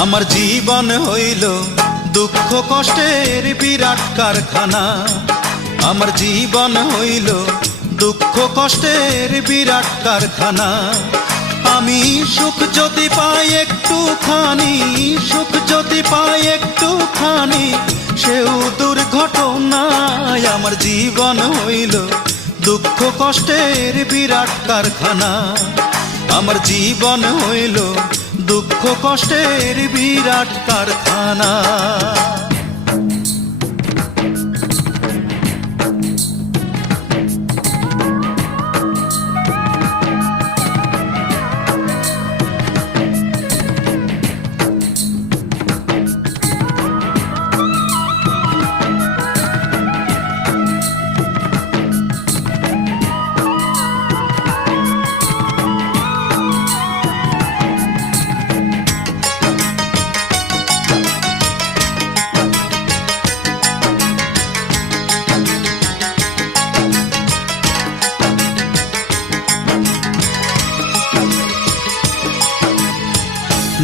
আমার জীবন হইল দুঃখ কষ্টের বিরাট কারখানা। আমার জীবন হইল দুঃখ কষ্টের বিরাট কারখানা। আমি সুখ যদি পাই একটুখানি, সুখ যদি পাই একটুখানি, সেও দুর্ঘটনায়। আমার জীবন হইল দুঃখ কষ্টের বিরাট কারখানা। আমার জীবন হইল দুঃখ কষ্টের বিরাট কারখানা।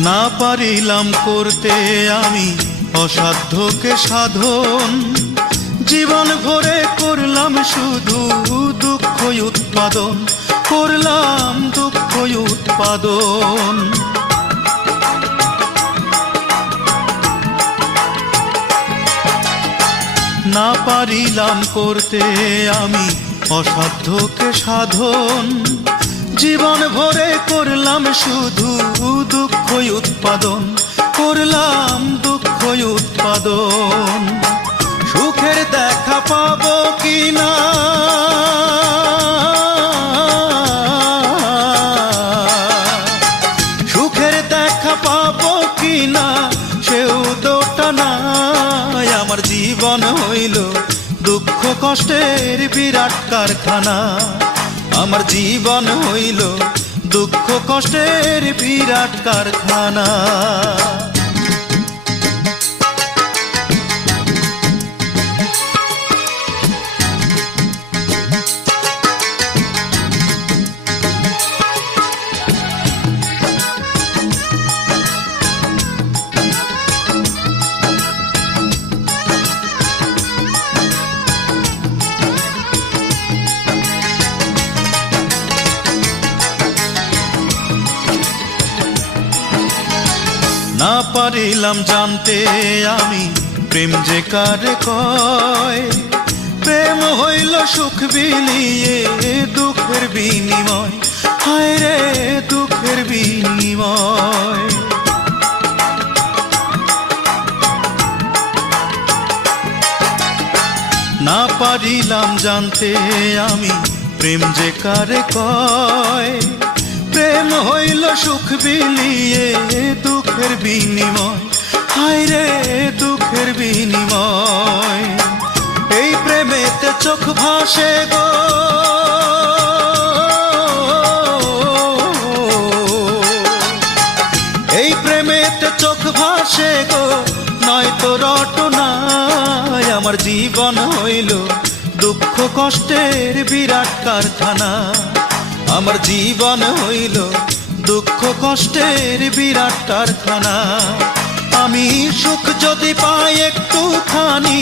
না পারিলাম করতে আমি অসাধ্যকে সাধন, জীবন ভরে করলাম শুধু দুঃখ উৎপাদন, করলাম দুঃখ উৎপাদন। না পারিলাম করতে আমি অসাধ্যকে সাধন, জীবন ভরে করলাম শুধু দুঃখ উৎপাদন, করলাম দুঃখ উৎপাদন। সুখের দেখা পাবো কিনা, সুখের দেখা পাবো কিনা, সেও দোটা নাই। আমার জীবন হইল দুঃখ কষ্টের বিরাট কারখানা। আমার জীবন হইল দুঃখ কষ্টের বিরাট কারখানা। না পারিলাম জানতে আমি প্রেম যে কারে কয়, প্রেম হইল সুখ বিলিয়ে দুঃখের বিনিময়, হায় রে দুঃখের বিনিময়। না পারিলাম জানতে আমি প্রেম যে কারে কয়, প্রেম হইল সুখ বিলিয়ে দুঃখের বিনিময়, হায় রে দুঃখের বিনিময়। এই প্রেমেতে চোখ ভাসে গো, এই প্রেমেতে চোখ ভাসে গো, নয়তো রটনায়। আমার জীবন হইল দুঃখ কষ্টের বিরাট কারখানা। আমার জীবন হইল দুঃখ কষ্টের বিরাট কারখানা। আমি সুখ যদি পাই একটুখানি,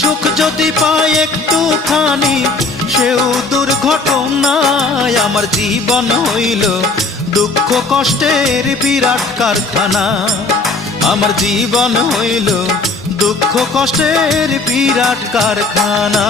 সুখ যদি পাই একটুখানি, সেও দুর্ঘটনায়। আমার জীবন হইল দুঃখ কষ্টের বিরাট কারখানা। আমার জীবন হইল দুঃখ কষ্টের বিরাট কারখানা।